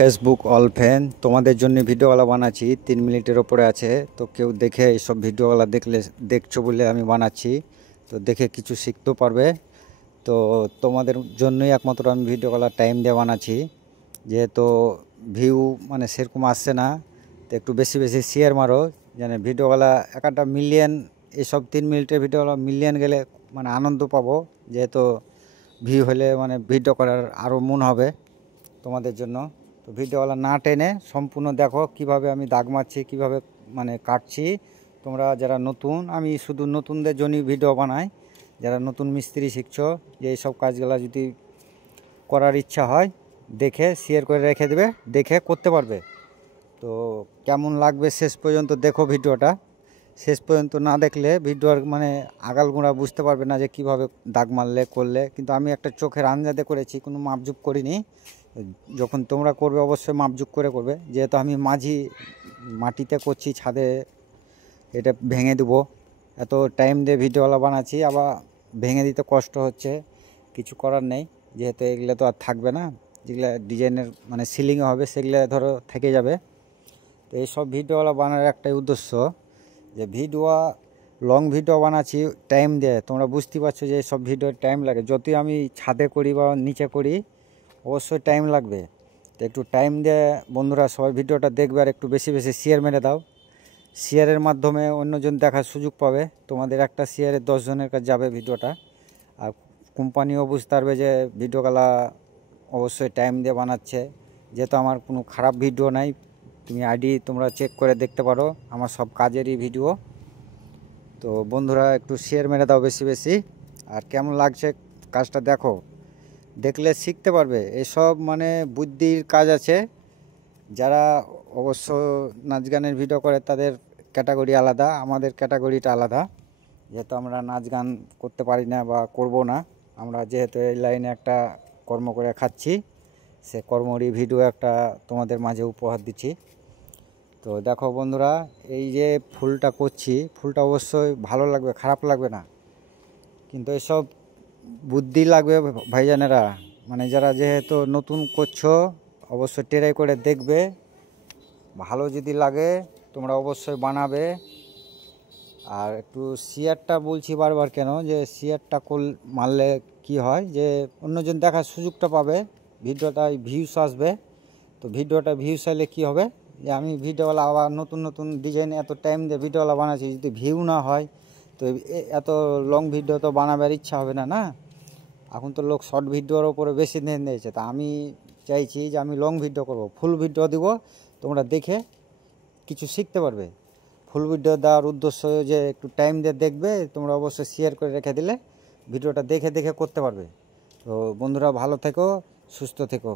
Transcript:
Facebook all fan তোমাদের জন্য ভিডিওওয়ালা বানাচ্ছি 3 মিনিটের ওপরে আছে। তো কেউ দেখে এইসব ভিডিওওয়ালা দেখছো বলে আমি বানাচ্ছি, তো দেখে কিছু শিখতেও পারবে। তো তোমাদের জন্যই একমাত্র আমি ভিডিওওয়ালা টাইম দিয়ে বানাচ্ছি, যেহেতু ভিউ মানে সেরকম আসছে না। তো একটু বেশি বেশি শেয়ার মারো, যেন ভিডিওওয়ালা একটা মিলিয়ন, এইসব 3 মিনিটের ভিডিওওয়ালা মিলিয়ন গেলে মানে আনন্দ পাবো। যেহেতু ভিউ হলে মানে ভিডিও করার আরও মন হবে তোমাদের জন্য। তো ভিডিওওয়ালা না টেনে সম্পূর্ণ দেখো কিভাবে আমি দাগ মারছি, কীভাবে মানে কাটছি। তোমরা যারা নতুন, আমি শুধু নতুনদের জন্যই ভিডিও বানাই। যারা নতুন মিস্ত্রি শিখছো, যে এইসব কাজগুলো যদি করার ইচ্ছা হয় দেখে শেয়ার করে রেখে দেবে, দেখে করতে পারবে। তো কেমন লাগবে শেষ পর্যন্ত দেখো ভিডিওটা। শেষ পর্যন্ত না দেখলে ভিডিওর মানে আগালগোড়া বুঝতে পারবে না যে কিভাবে দাগ মারলে করলে। কিন্তু আমি একটা চোখের আন্দাজে করেছি, কোনো মাপজুপ করিনি। যখন তোমরা করবে অবশ্যই মাপজুপ করে করবে, যেহেতু আমি মাটিতে করছি, ছাদে এটা ভেঙে দেবো। এত টাইম দিয়ে ভিডিওওয়ালা বানাচ্ছি, আবার ভেঙে দিতে কষ্ট হচ্ছে, কিছু করার নেই। যেহেতু এগুলো তো আর থাকবে না, যেগুলো ডিজাইনের মানে সিলিংয়ে হবে সেগুলো ধরো থেকে যাবে। তো এইসব ভিডিওওয়ালা বানানোর একটাই উদ্দেশ্য, যে লং ভিডিও বানাচ্ছি টাইম দিয়ে। তোমরা বুঝতে পারছো যে সব ভিডিওর টাইম লাগে। যতই আমি ছাদে করি বা নিচে করি অবশ্যই টাইম লাগবে। তো একটু টাইম দিয়ে বন্ধুরা সবাই ভিডিওটা দেখবে, আর একটু বেশি বেশি শেয়ার মেরে দাও। শেয়ারের মাধ্যমে অন্যজন দেখার সুযোগ পাবে। তোমাদের একটা শেয়ারে 10 জনের কাছে যাবে ভিডিওটা। আর কোম্পানিও বুঝতে পারবে যে ভিডিওগুলা অবশ্যই টাইম দিয়ে বানাচ্ছে। যেহেতু আমার কোনো খারাপ ভিডিও নাই, তুমি আইডি তোমরা চেক করে দেখতে পারো, আমার সব কাজেরই ভিডিও। তো বন্ধুরা একটু শেয়ার মেরে দাও বেশি বেশি। আর কেমন লাগছে কাজটা দেখো, দেখলে শিখতে পারবে। এসব মানে বুদ্ধির কাজ আছে। যারা অবশ্য নাচ গানের ভিডিও করে তাদের ক্যাটাগরি আলাদা, আমাদের ক্যাটাগরিটা আলাদা। যেহেতু আমরা নাচ গান করতে পারি না বা করব না, আমরা যেহেতু এই লাইনে একটা কর্ম করে খাচ্ছি, সে কর্মরই ভিডিও একটা তোমাদের মাঝে উপহার দিচ্ছি। তো দেখো বন্ধুরা, এই যে ফুলটা করছি, ফুলটা অবশ্যই ভালো লাগবে, খারাপ লাগবে না। কিন্তু এসব বুদ্ধি লাগবে ভাইজানেরা, মানে যারা যেহেতু নতুন করছো অবশ্যই ট্রাই করে দেখবে। ভালো যদি লাগে তোমরা অবশ্যই বানাবে। আর একটু শেয়ারটা বলছি বারবার কেন, যে শেয়ারটা মারলে কি হয়, যে অন্যজন দেখার সুযোগটা পাবে, ভিডিওটায় ভিউস আসবে। তো ভিডিওটা ভিউস আসলে কী হবে, যে আমি ভিডিওওয়ালা আবার নতুন নতুন ডিজাইন এত টাইম দিয়ে ভিডিওওয়ালা বানাচ্ছি, যদি ভিউ না হয় তো এত লং ভিডিও তো বানাবার ইচ্ছা হবে না। না, এখন তো লোক শর্ট ভিডিওর ওপরে বেশি ধ্যান দিয়েছে। তা আমি চাইছি যে আমি লং ভিডিও করব, ফুল ভিডিও দিব, তোমরা দেখে কিছু শিখতে পারবে। ফুল ভিডিও দেওয়ার উদ্দেশ্য যে একটু টাইম দিয়ে দেখবে, তোমরা অবশ্যই শেয়ার করে রেখে দিলে ভিডিওটা দেখে দেখে করতে পারবে। তো বন্ধুরা ভালো থেকো, সুস্থ থেকো।